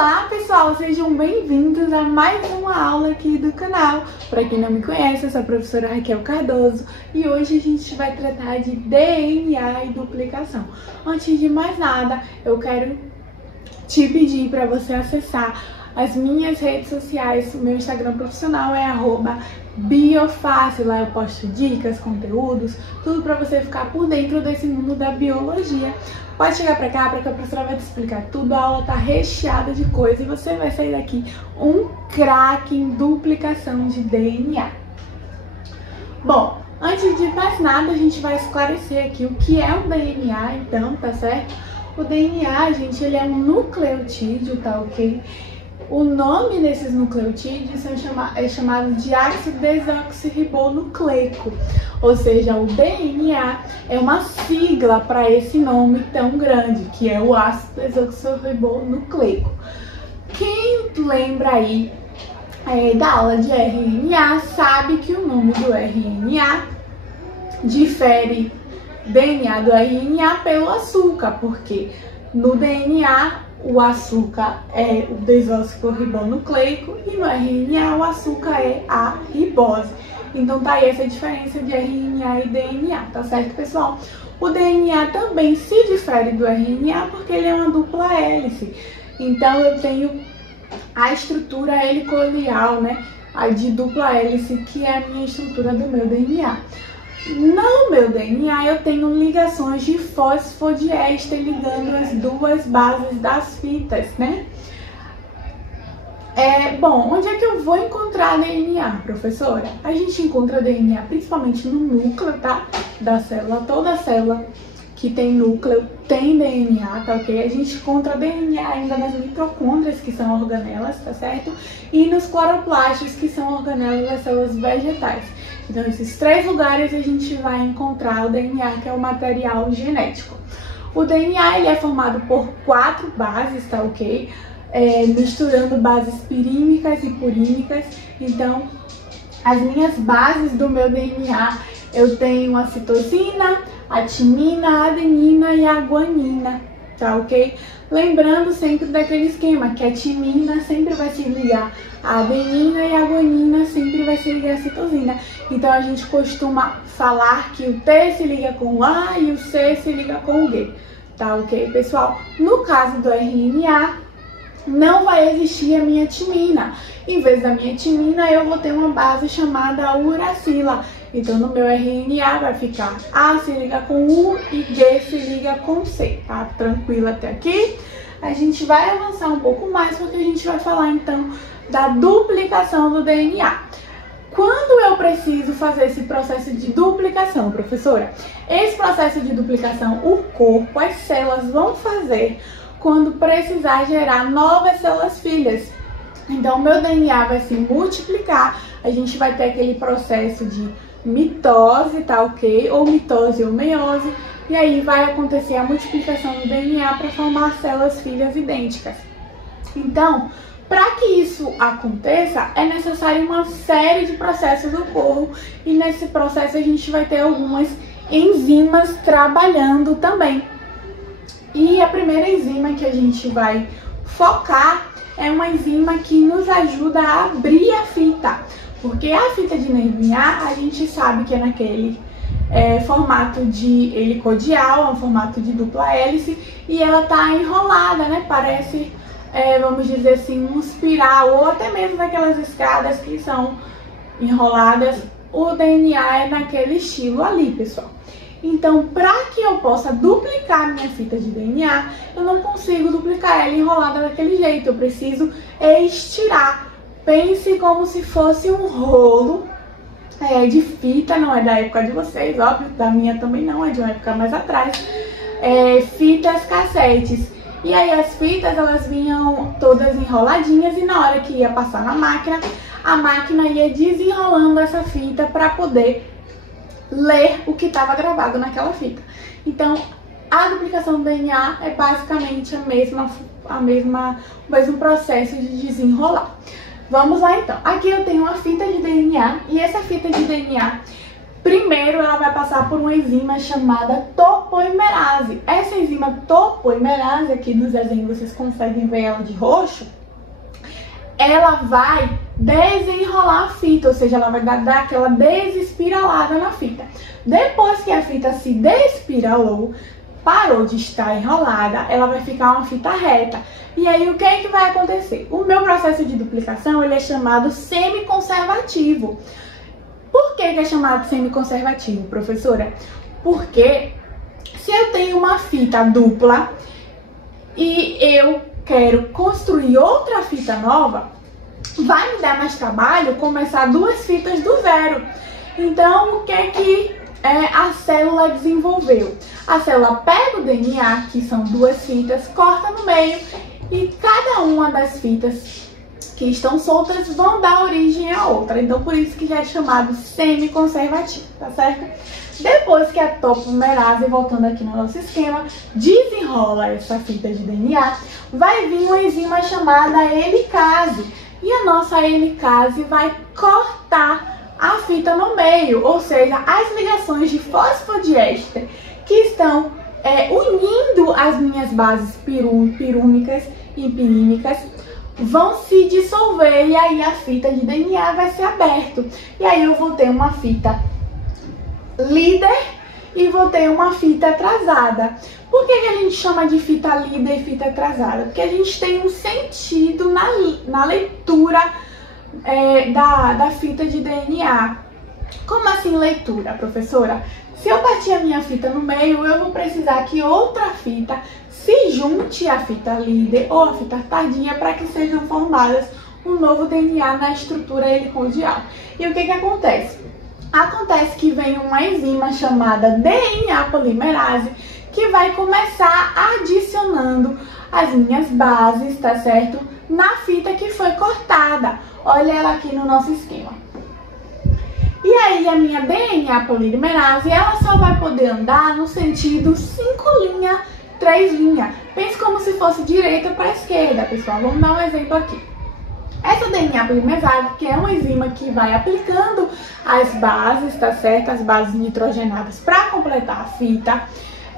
Olá pessoal, sejam bem-vindos a mais uma aula aqui do canal. Para quem não me conhece, eu sou a professora Raquel Cardoso e hoje a gente vai tratar de DNA e duplicação. Antes de mais nada, eu quero te pedir para você acessar as minhas redes sociais. O meu Instagram profissional é @biofácil. Lá eu posto dicas, conteúdos, tudo para você ficar por dentro desse mundo da biologia. Pode chegar pra cá, porque a professora vai te explicar tudo. A aula tá recheada de coisa e você vai sair daqui um craque em duplicação de DNA. Bom, antes de mais nada, a gente vai esclarecer aqui o que é o DNA, então, tá certo? O DNA, gente, ele é um nucleotídeo, tá ok? O nome desses nucleotídeos é chamado de ácido desoxirribonucleico, ou seja, o DNA é uma sigla para esse nome tão grande, que é o ácido desoxirribonucleico. Quem lembra aí da aula de RNA sabe que o nome do RNA difere DNA do RNA pelo açúcar, porque no DNA o açúcar é o desoxirribonucleico e no RNA o açúcar é a ribose. Então tá aí essa diferença de RNA e DNA, tá certo, pessoal? O DNA também se difere do RNA porque ele é uma dupla hélice. Então eu tenho a estrutura helicoidal, né? A de dupla hélice, que é a minha estrutura do meu DNA. No meu DNA eu tenho ligações de fosfodiéster ligando as duas bases das fitas, né? Bom, onde é que eu vou encontrar DNA, professora? A gente encontra DNA principalmente no núcleo, tá? Da célula. Toda célula que tem núcleo tem DNA, tá ok? A gente encontra DNA ainda nas mitocôndrias, que são organelas, tá certo? E nos cloroplastos, que são organelas das células vegetais. Então, nesses três lugares a gente vai encontrar o DNA, que é o material genético. O DNA ele é formado por 4 bases, tá ok? Misturando bases pirímicas e purímicas. Então, as minhas bases do meu DNA, eu tenho a citosina, a timina, a adenina e a guanina, tá ok? Lembrando sempre daquele esquema, que a timina sempre vai se ligar à adenina e a guanina sempre vai se ligar à citosina. Então a gente costuma falar que o T se liga com o A e o C se liga com o G, tá ok, pessoal? No caso do RNA, não vai existir a minha timina. Em vez da minha timina, eu vou ter uma base chamada uracila. Então, no meu RNA vai ficar A se liga com U e G se liga com C, tá? Tranquilo até aqui? A gente vai avançar um pouco mais, porque a gente vai falar, então, da duplicação do DNA. Quando eu preciso fazer esse processo de duplicação, professora? Esse processo de duplicação, o corpo, as células vão fazer quando precisar gerar novas células filhas. Então, o meu DNA vai se multiplicar, a gente vai ter aquele processo de mitose, tá ok? Ou mitose ou meiose, e aí vai acontecer a multiplicação do DNA para formar células filhas idênticas. Então, para que isso aconteça, é necessário uma série de processos do corpo, e nesse processo a gente vai ter algumas enzimas trabalhando também. E a primeira enzima que a gente vai focar é uma enzima que nos ajuda a abrir a fita. Porque a fita de DNA, a gente sabe que é naquele formato de helicoidal, é um formato de dupla hélice, e ela tá enrolada, né? Parece, vamos dizer assim, um espiral, ou até mesmo daquelas escadas que são enroladas. O DNA é naquele estilo ali, pessoal. Então, para que eu possa duplicar minha fita de DNA, eu não consigo duplicar ela enrolada daquele jeito, eu preciso estirar. Pense como se fosse um rolo de fita, não é da época de vocês, óbvio, da minha também não, é de uma época mais atrás. Fitas cassetes. E aí as fitas, elas vinham todas enroladinhas e na hora que ia passar na máquina, a máquina ia desenrolando essa fita para poder ler o que estava gravado naquela fita. Então, a duplicação do DNA é basicamente o mesmo processo de desenrolar. Vamos lá então. Aqui eu tenho uma fita de DNA e essa fita de DNA Primeiro, ela vai passar por uma enzima chamada topoimerase. Essa enzima topoimerase, aqui nos desenhos vocês conseguem ver ela de roxo, ela vai desenrolar a fita, ou seja, ela vai dar aquela desespiralada na fita. Depois que a fita se despiralou, parou de estar enrolada, ela vai ficar uma fita reta. E aí o que é que vai acontecer? O meu processo de duplicação, ele é chamado semiconservativo. Por que é chamado semiconservativo, professora? Porque se eu tenho uma fita dupla e eu quero construir outra fita nova, vai me dar mais trabalho começar duas fitas do zero. Então, o que é que a célula desenvolveu? A célula pega o DNA, que são duas fitas, corta no meio e cada uma das fitas que estão soltas vão dar origem à outra. Então, por isso que já é chamado semiconservativo, tá certo? Depois que a topoimerase, voltando aqui no nosso esquema, desenrola essa fita de DNA, vai vir uma enzima chamada helicase. E a nossa helicase vai cortar a fita no meio, ou seja, as ligações de fosfodiéster que estão unindo as minhas bases pirúmicas e pirímicas vão se dissolver e aí a fita de DNA vai ser aberta. E aí eu vou ter uma fita líder e vou ter uma fita atrasada. Por que a gente chama de fita líder e fita atrasada? Porque a gente tem um sentido na leitura da fita de DNA. Como assim leitura, professora? Se eu partir a minha fita no meio, eu vou precisar que outra fita se junte à fita líder ou à fita tardia para que sejam formadas um novo DNA na estrutura helicoidal. E o que acontece? Acontece que vem uma enzima chamada DNA polimerase que vai começar adicionando as minhas bases, tá certo? Na fita que foi cortada. Olha ela aqui no nosso esquema. E aí a minha DNA polimerase, ela só vai poder andar no sentido 5 linha, 3 linha. Pense como se fosse direita para esquerda, pessoal. Vamos dar um exemplo aqui. Essa DNA polimerase, que é uma enzima que vai aplicando as bases, tá certo? As bases nitrogenadas para completar a fita,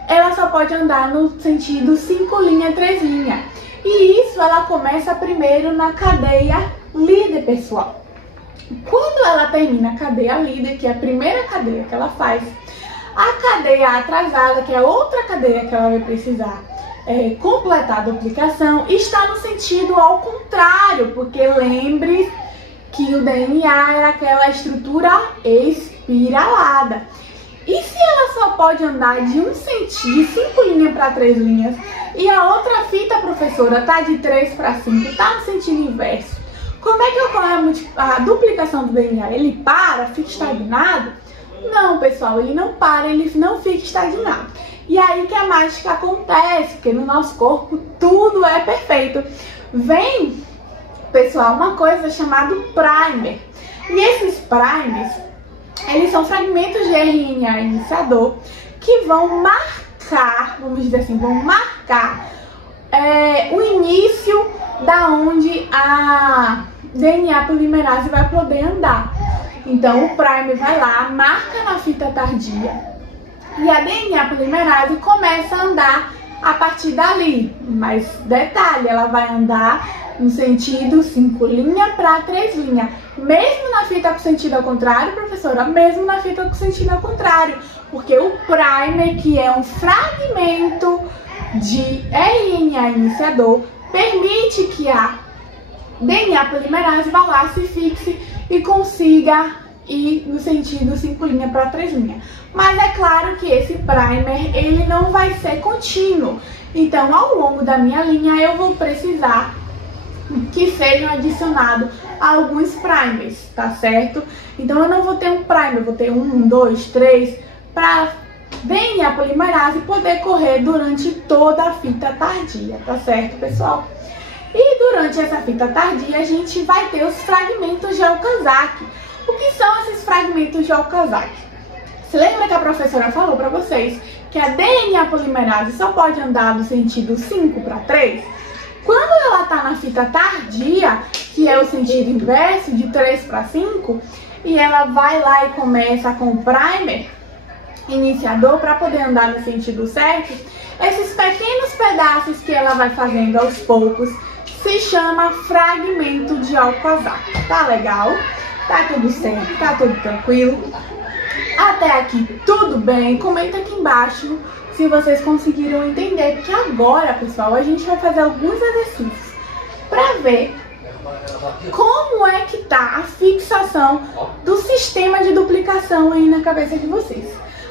ela só pode andar no sentido 5 linha, 3 linha. E isso ela começa primeiro na cadeia líder, pessoal. Quando ela termina a cadeia líder, que é a primeira cadeia que ela faz, a cadeia atrasada, que é outra cadeia que ela vai precisar completar a duplicação, está no sentido ao contrário, porque lembre que o DNA era aquela estrutura espiralada. E se ela só pode andar de 1 centímetro, de 5 linhas para 3 linhas, e a outra fita, professora, tá de 3 para 5, tá no sentido inverso, como é que ocorre a duplicação do DNA? Ele para, fica estagnado? Não, pessoal, ele não para, ele não fica estagnado. E aí que a mágica acontece, porque no nosso corpo tudo é perfeito. Vem, pessoal, uma coisa chamada primer. E esses primers, eles são fragmentos de RNA iniciador que vão marcar, vamos dizer assim, vão marcar o início da onde a DNA polimerase vai poder andar. Então o primer vai lá, marca na fita tardia e a DNA polimerase começa a andar a partir dali. Mas detalhe, ela vai andar no sentido 5 linha para 3 linha. Mesmo na fita com sentido ao contrário, professora, mesmo na fita com sentido ao contrário, porque o primer, que é um fragmento de RNA iniciador, permite que a DNA polimerase vá lá, se fixe e consiga ir no sentido 5 linha para 3 linha. Mas é claro que esse primer, ele não vai ser contínuo. Então, ao longo da minha linha, eu vou precisar que sejam adicionados alguns primers, tá certo? Então, eu não vou ter um primer, eu vou ter 1, 2, 3, para DNA polimerase poder correr durante toda a fita tardia, tá certo, pessoal? E durante essa fita tardia, a gente vai ter os fragmentos de Okazaki. O que são esses fragmentos de Okazaki? Você lembra que a professora falou para vocês que a DNA polimerase só pode andar no sentido 5 para 3? Quando ela está na fita tardia, que é o sentido inverso, de 3 para 5, e ela vai lá e começa com o primer iniciador para poder andar no sentido certo, esses pequenos pedaços que ela vai fazendo aos poucos se chama fragmento de alcazar. Tá legal? Tá tudo certo? Tá tudo tranquilo? Até aqui tudo bem? Comenta aqui embaixo se vocês conseguiram entender, porque agora, pessoal, a gente vai fazer alguns exercícios para ver como é que tá a fixação do sistema de duplicação aí na cabeça de vocês.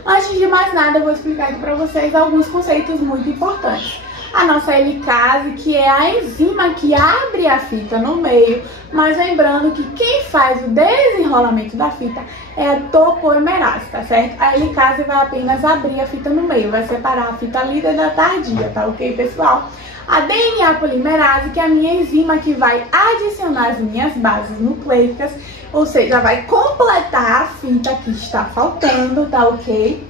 Antes de mais nada, eu vou explicar aqui para vocês alguns conceitos muito importantes. A nossa helicase, que é a enzima que abre a fita no meio, mas lembrando que quem faz o desenrolamento da fita é a topoimerase, tá certo? A helicase vai apenas abrir a fita no meio, vai separar a fita líder da tardia, tá ok, pessoal? A DNA polimerase, que é a minha enzima que vai adicionar as minhas bases nucleicas, ou seja, vai completar a fita que está faltando, tá ok?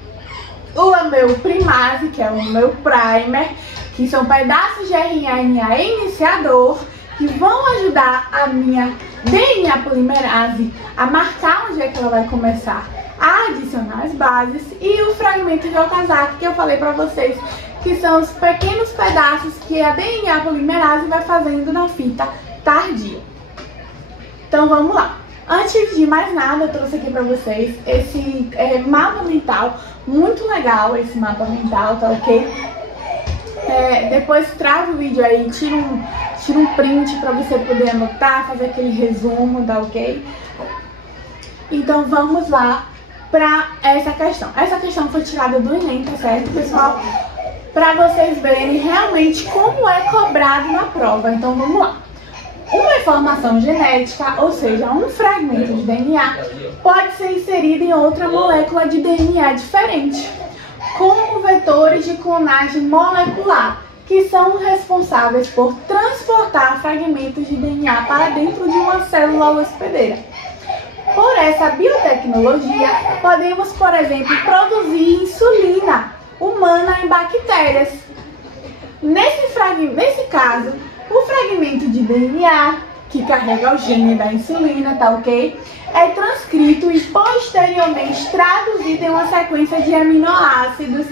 O meu primase, que é o meu primer, que são pedaços de RNA iniciador, que vão ajudar a minha DNA polimerase a marcar onde é que ela vai começar a adicionar as bases, e o fragmento de Okazaki, que eu falei para vocês, que são os pequenos pedaços que a DNA polimerase vai fazendo na fita tardia. Então vamos lá. Antes de mais nada, eu trouxe aqui para vocês esse mapa mental, muito legal esse mapa mental, tá ok? Depois trava o vídeo aí, tira um print para você poder anotar, fazer aquele resumo, tá ok? Então vamos lá para essa questão. Essa questão foi tirada do Enem, tá certo, pessoal? Para vocês verem realmente como é cobrado na prova. Então vamos lá. Uma informação genética, ou seja, um fragmento de DNA, pode ser inserido em outra molécula de DNA diferente, como vetores de clonagem molecular, que são responsáveis por transportar fragmentos de DNA para dentro de uma célula hospedeira. Por essa biotecnologia, podemos, por exemplo, produzir insulina humana em bactérias. Nesse caso, o fragmento de DNA, que carrega o gene da insulina, tá ok? É transcrito e posteriormente traduzido em uma sequência de aminoácidos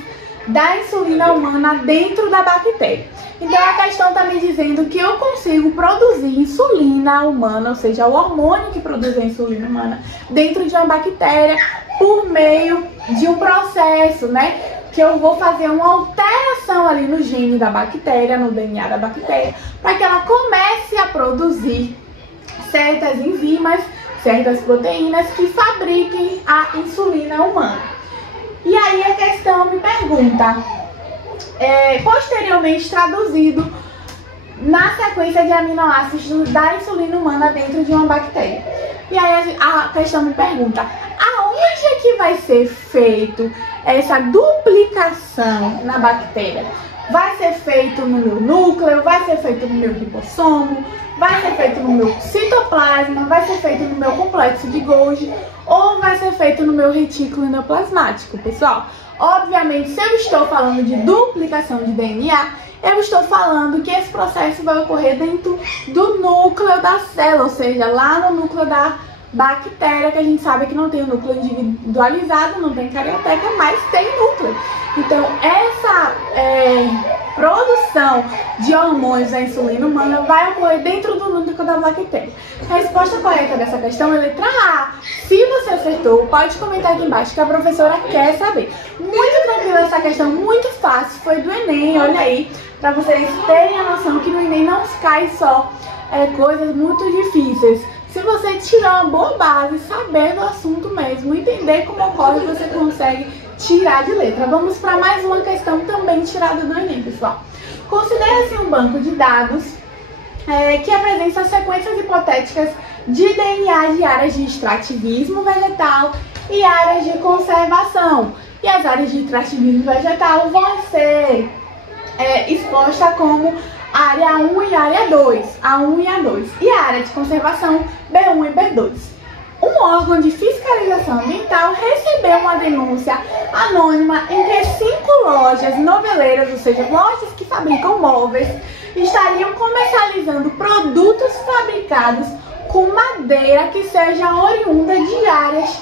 da insulina humana dentro da bactéria. Então a questão está me dizendo que eu consigo produzir insulina humana, ou seja, o hormônio que produz a insulina humana, dentro de uma bactéria por meio de um processo, né? Que eu vou fazer uma alteração ali no gene da bactéria, no DNA da bactéria, para que ela comece a produzir certas enzimas, certas proteínas que fabriquem a insulina humana. E aí a questão me pergunta, posteriormente traduzido na sequência de aminoácidos da insulina humana dentro de uma bactéria. E aí a questão me pergunta, aonde é que vai ser feito essa duplicação na bactéria? Vai ser feito no meu núcleo, vai ser feito no meu ribossomo, vai ser feito no meu citoplasma, vai ser feito no meu complexo de Golgi ou vai ser feito no meu retículo endoplasmático, pessoal? Obviamente, se eu estou falando de duplicação de DNA, eu estou falando que esse processo vai ocorrer dentro do núcleo da célula, ou seja, lá no núcleo da bactéria, que a gente sabe que não tem o núcleo individualizado, não tem carioteca, mas tem núcleo. Então, essa produção de hormônios da insulina humana vai ocorrer dentro do núcleo da bactéria. A resposta correta dessa questão é letra A. Se você acertou, pode comentar aqui embaixo que a professora quer saber. Muito tranquila essa questão, muito fácil, foi do Enem, olha aí, para vocês terem a noção que no Enem não cai só coisas muito difíceis. Se você tirar uma boa base, saber do assunto mesmo, entender como ocorre, você consegue tirar de letra. Vamos para mais uma questão também tirada do Enem, pessoal. Considere-se um banco de dados que apresenta sequências hipotéticas de DNA de áreas de extrativismo vegetal e áreas de conservação. E as áreas de extrativismo vegetal vão ser expostas como área 1 e área 2, A1 e A2, e a área de conservação B1 e B2. Um órgão de fiscalização ambiental recebeu uma denúncia anônima em que 5 lojas noveleiras, ou seja, lojas que fabricam móveis, estariam comercializando produtos fabricados com madeira que seja oriunda de áreas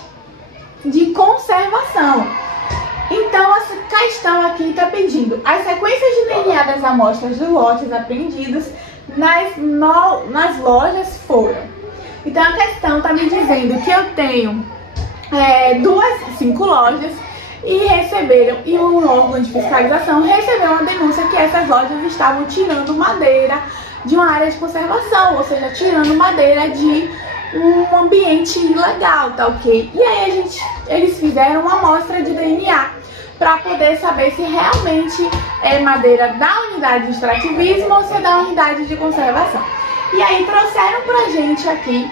de conservação. Então, essa questão aqui está pedindo as sequências de DNA das amostras dos lotes apreendidos nas lojas foram. Então, a questão está me dizendo que eu tenho 5 lojas e o órgão de fiscalização recebeu uma denúncia que essas lojas estavam tirando madeira de uma área de conservação, ou seja, tirando madeira de um ambiente ilegal, tá ok? E aí eles fizeram uma amostra de DNA para poder saber se realmente é madeira da unidade de extrativismo ou se é da unidade de conservação. E aí trouxeram pra gente aqui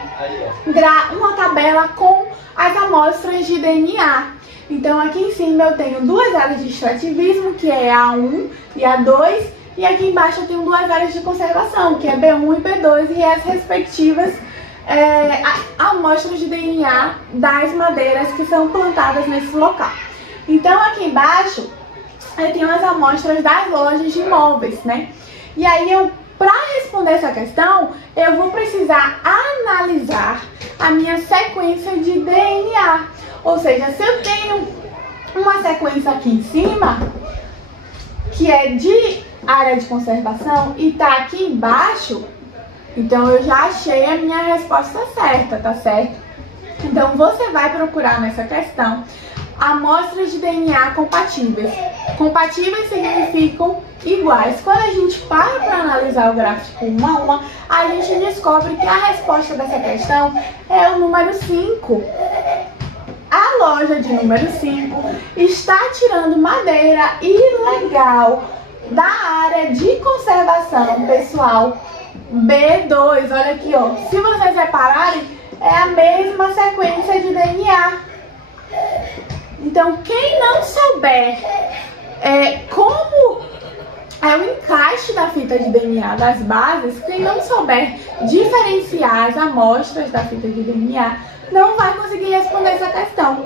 uma tabela com as amostras de DNA. Então aqui em cima eu tenho 2 áreas de extrativismo, que é A1 e A2, e aqui embaixo eu tenho 2 áreas de conservação, que é B1 e B2, e as respectivas amostras de DNA das madeiras que são plantadas nesse local. Então aqui embaixo eu tenho as amostras das lojas de imóveis, né? E aí para responder essa questão, eu vou precisar analisar a minha sequência de DNA. Ou seja, se eu tenho uma sequência aqui em cima, que é de área de conservação, e tá aqui embaixo, então eu já achei a minha resposta certa, tá certo? Então você vai procurar nessa questão amostras de DNA compatíveis. Compatíveis significam iguais. Quando a gente para analisar o gráfico 1 a 1, a gente descobre que a resposta dessa questão é o número 5. A loja de número 5 está tirando madeira ilegal da área de conservação, pessoal, B2. Olha aqui, ó. Se vocês repararem, é a mesma sequência de DNA. Então, quem não souber como é o encaixe da fita de DNA das bases, quem não souber diferenciar as amostras da fita de DNA, não vai conseguir responder essa questão.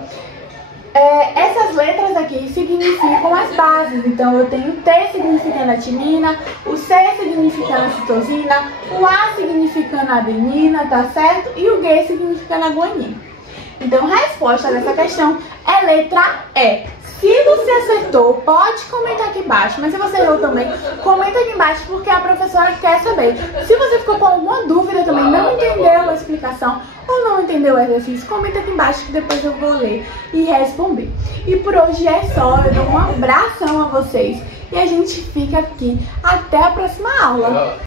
Essas letras aqui significam as bases. Então, eu tenho T significando a timina, o C significando a citosina, o A significando a adenina, tá certo? E o G significando a guanina. Então, a resposta dessa questão é letra E. Se você acertou, pode comentar aqui embaixo, mas se você errou também, comenta aqui embaixo, porque a professora quer saber. Se você ficou com alguma dúvida também, não entendeu a explicação ou não entendeu o exercício, comenta aqui embaixo que depois eu vou ler e responder. E por hoje é só, eu dou um abração a vocês e a gente fica aqui até a próxima aula.